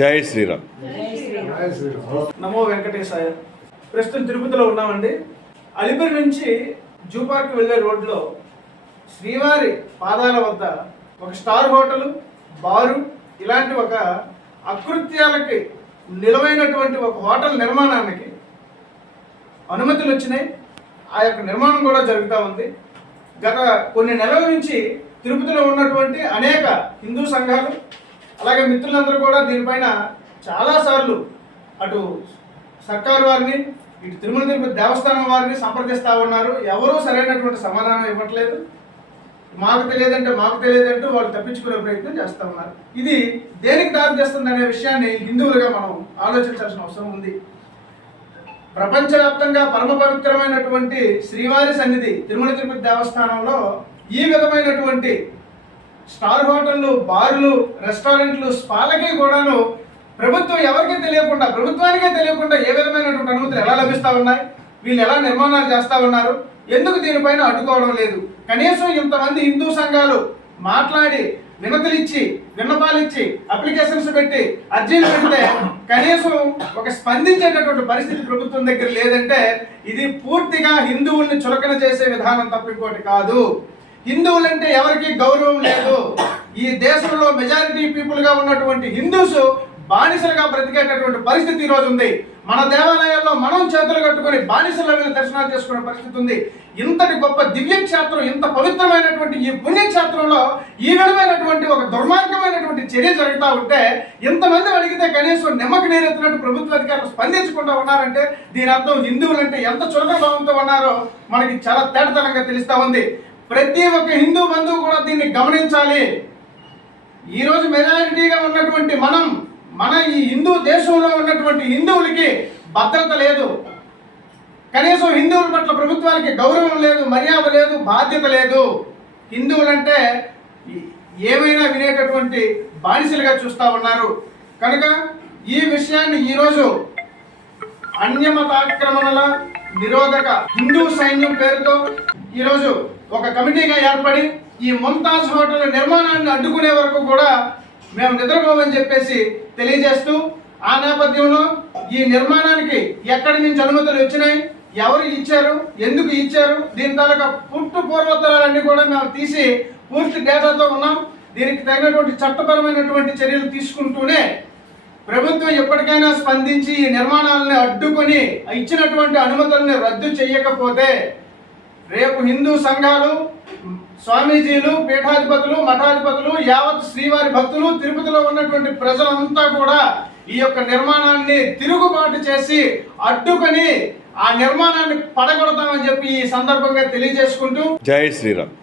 జై శ్రీరామ్. నమో వెంకటేశాయ. ప్రస్తుతం తిరుపతిలో ఉన్నామండి. అలిపిరి నుంచి జూ పార్క్ వెళ్ళే రోడ్లో శ్రీవారి పాదాల వద్ద ఒక స్టార్ హోటలు, బారు ఇలాంటి ఒక అకృత్యాలకి నిలవైనటువంటి ఒక హోటల్ నిర్మాణానికి అనుమతులు వచ్చినాయి. ఆ యొక్క నిర్మాణం కూడా జరుగుతూ ఉంది. గత కొన్ని నెలల నుంచి తిరుపతిలో ఉన్నటువంటి అనేక హిందూ సంఘాలు అలాగే మిత్రులందరూ కూడా దీనిపైన చాలాసార్లు అటు సర్కారు వారిని ఇటు తిరుమల తిరుపతి దేవస్థానం వారిని సంప్రదిస్తూ ఉన్నారు. ఎవరూ సరైనటువంటి సమాధానం ఇవ్వట్లేదు. మాకు తెలియదంటూ వాళ్ళు తప్పించుకునే ప్రయత్నం చేస్తూ ఉన్నారు. ఇది దేనికి దారి చేస్తుంది అనే విషయాన్ని హిందువులుగా మనం ఆలోచించాల్సిన అవసరం ఉంది. ప్రపంచవ్యాప్తంగా పరమ పవిత్రమైనటువంటి శ్రీవారి సన్నిధి తిరుమల తిరుపతి దేవస్థానంలో ఈ విధమైనటువంటి స్టార్ హోటళ్ళు, బార్లు, రెస్టారెంట్లు, స్పాలకి కూడాను ప్రభుత్వానికే తెలియకుండా ఏ విధమైనటువంటి అనుమతులు ఎలా లభిస్తూ ఉన్నాయి, వీళ్ళు ఎలా నిర్మాణాలు చేస్తూ ఉన్నారు, ఎందుకు దీనిపైన అడ్డుకోవడం లేదు? కనీసం ఇంతమంది హిందూ సంఘాలు మాట్లాడి విన్నపాలిచ్చి అప్లికేషన్స్ పెట్టి అర్జీలు పెడితే కనీసం ఒక స్పందించేటటువంటి పరిస్థితి ప్రభుత్వం దగ్గర లేదంటే ఇది పూర్తిగా హిందువుల్ని చులకన చేసే విధానం తప్ప ఇంకోటి కాదు. హిందువులంటే ఎవరికి గౌరవం లేదు. ఈ దేశంలో మెజారిటీ పీపుల్గా ఉన్నటువంటి హిందూస్ బానిసలుగా బ్రతికేటటువంటి పరిస్థితి ఈరోజు ఉంది. మన దేవాలయాల్లో మనం చేతులు కట్టుకొని బానిసల మీద దర్శనాలు చేసుకునే పరిస్థితి ఉంది. ఇంతటి గొప్ప దివ్యక్షేత్రం, ఇంత పవిత్రమైనటువంటి ఈ పుణ్యక్షేత్రంలో ఈ విధమైనటువంటి ఒక దుర్మార్గమైనటువంటి చర్య జరుగుతూ ఉంటే ఇంతమంది అడిగితే కనీసం నిమ్మకి నీరెత్తినట్టు ప్రభుత్వ అధికారులు స్పందించకుండా ఉన్నారంటే దీని అర్థం హిందువులంటే ఎంత చులకన భావంతో ఉన్నారో మనకి చాలా తేటతనంగా తెలుస్తూ ఉంది. ప్రతి ఒక్క హిందూ బంధువు కూడా దీన్ని గమనించాలి. ఈరోజు మెజారిటీగా ఉన్నటువంటి మన ఈ హిందూ దేశంలో ఉన్నటువంటి హిందువులకి భద్రత లేదు. కనీసం హిందువుల పట్ల ప్రభుత్వానికి గౌరవం లేదు, మర్యాద లేదు, బాధ్యత లేదు. హిందువులంటే ఏమైనా వినేటటువంటి బానిసలుగా చూస్తూ ఉన్నారు. కనుక ఈ విషయాన్ని ఈరోజు అన్యమతాక్రమణల నిరోధక హిందూ సైన్యం పేరుతో ఈరోజు ఒక కమిటీగా ఏర్పడి ఈ ముంతాజ్ హోటల్ నిర్మాణాన్ని అడ్డుకునే వరకు కూడా మేము నిద్రపోమని చెప్పేసి తెలియజేస్తూ, ఆ నేపథ్యంలో ఈ నిర్మాణానికి ఎక్కడి నుంచి అనుమతులు వచ్చినాయి, ఎవరు ఇచ్చారు, ఎందుకు ఇచ్చారు, దీని తాలూకా పూర్వోత్తరాలన్నీ కూడా మేము తీసి పూర్తి డేటాతో ఉన్నాం. దీనికి తగినటువంటి చట్టపరమైనటువంటి చర్యలు తీసుకుంటూనే ప్రభుత్వం ఎప్పటికైనా స్పందించి ఈ నిర్మాణాలను అడ్డుకొని ఇచ్చినటువంటి అనుమతులను రద్దు చేయకపోతే రేపు హిందూ సంఘాలు, స్వామీజీలు, పీఠాధిపతులు, మఠాధిపతులు, యావత్ శ్రీవారి భక్తులు, తిరుపతిలో ఉన్నటువంటి ప్రజలంతా కూడా ఈ యొక్క నిర్మాణాన్ని తిరుగుబాటు చేసి అడ్డుకొని ఆ నిర్మాణాన్ని పడగొడతామని చెప్పి ఈ సందర్భంగా తెలియజేసుకుంటూ జై శ్రీరామ్.